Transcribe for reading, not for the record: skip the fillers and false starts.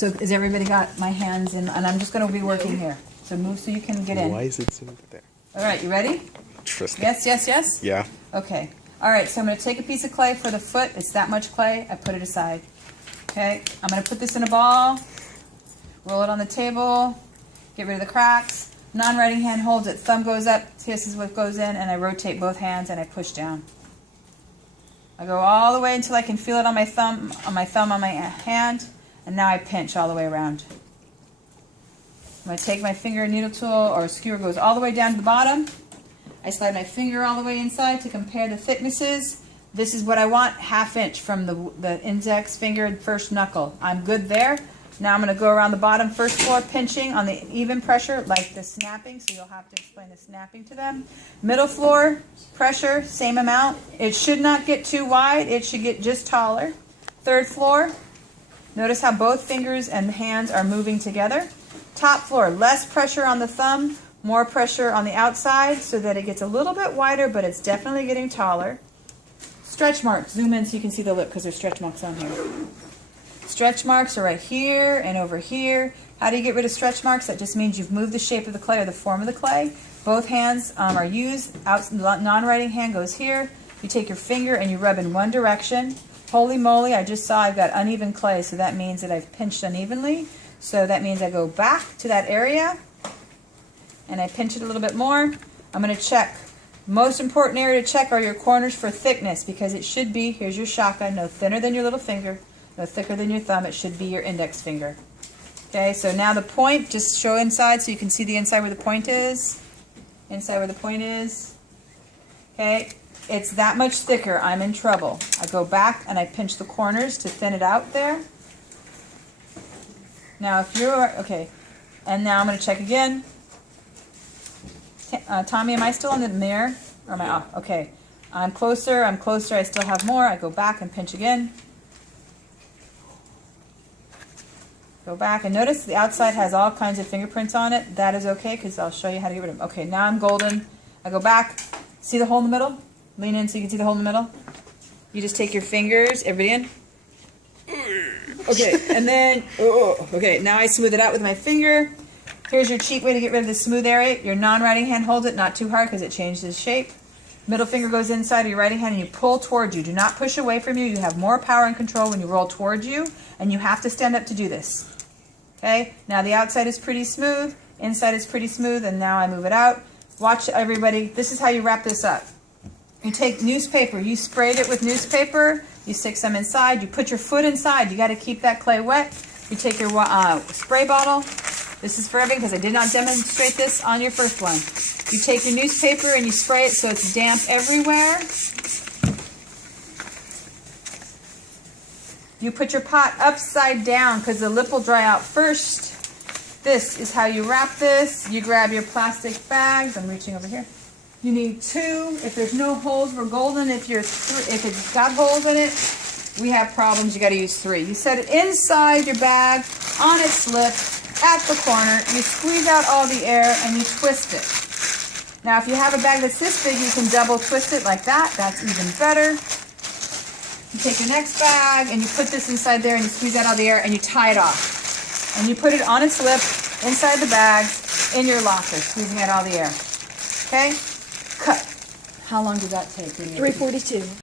So has everybody got my hands in? And I'm just going to be working here. So move so you can get in. Why is it so there? All right, you ready? Interesting. Yes, yes, yes? Yeah. Okay. All right, so I'm going to take a piece of clay for the foot. It's that much clay. I put it aside. Okay, I'm going to put this in a ball, roll it on the table, get rid of the cracks. Non-writing hand holds it. Thumb goes up, this is what goes in, and I rotate both hands and I push down. I go all the way until I can feel it on my thumb, on my hand, and now I pinch all the way around. I'm going to take my finger needle tool, or skewer goes all the way down to the bottom. I slide my finger all the way inside to compare the thicknesses. This is what I want, 1/2 inch from the index finger and first knuckle. I'm good there. Now I'm going to go around the bottom first floor, pinching on the even pressure, like the snapping, so you'll have to explain the snapping to them. Middle floor, pressure, same amount. It should not get too wide. It should get just taller. Third floor, notice how both fingers and hands are moving together. Top floor, less pressure on the thumb, more pressure on the outside so that it gets a little bit wider, but it's definitely getting taller. Stretch marks, zoom in so you can see the lip because there's stretch marks on here. Stretch marks are right here and over here. How do you get rid of stretch marks? That just means you've moved the shape of the clay or the form of the clay. Both hands are used. Non-writing hand goes here. You take your finger and you rub in one direction. Holy moly, I just saw I've got uneven clay, so that means that I've pinched unevenly. So that means I go back to that area and I pinch it a little bit more. I'm going to check. Most important area to check are your corners for thickness, because it should be, here's your shotgun, no thinner than your little finger, no thicker than your thumb. It should be your index finger. Okay, so now the point, just show inside so you can see the inside where the point is. Inside where the point is. Okay, it's that much thicker. I'm in trouble. I go back and I pinch the corners to thin it out there. Now if you're, okay, and now I'm going to check again. Tommy, am I still on the mirror? Or am I off? Okay. I'm closer, I still have more. I go back and pinch again. Go back, and notice the outside has all kinds of fingerprints on it. That is okay, because I'll show you how to get rid of them. Okay, now I'm golden. I go back. See the hole in the middle? Lean in so you can see the hole in the middle. You just take your fingers, everybody in. Okay, and then, okay, now I smooth it out with my finger. Here's your cheap way to get rid of the smooth area. Your non-writing hand holds it, not too hard because it changes shape. Middle finger goes inside of your writing hand and you pull towards you. Do not push away from you. You have more power and control when you roll towards you, and you have to stand up to do this. Okay, now the outside is pretty smooth, inside is pretty smooth, and now I move it out. Watch everybody. This is how you wrap this up. You take newspaper, you sprayed it with newspaper, you stick some inside, you put your foot inside. You got to keep that clay wet. You take your spray bottle. This is for everything because I did not demonstrate this on your first one. You take your newspaper and you spray it so it's damp everywhere. You put your pot upside down because the lip will dry out first. This is how you wrap this. You grab your plastic bags. I'm reaching over here. You need 2. If there's no holes, we're golden. If it's got holes in it, we have problems. You got to use 3. You set it inside your bag on its lip at the corner. You squeeze out all the air and you twist it. Now, if you have a bag that's this big, you can double twist it like that. That's even better. You take your next bag and you put this inside there and you squeeze out all the air and you tie it off. And you put it on its lip inside the bag in your locker, squeezing out all the air. Okay? Cut. How long did that take? 3:42.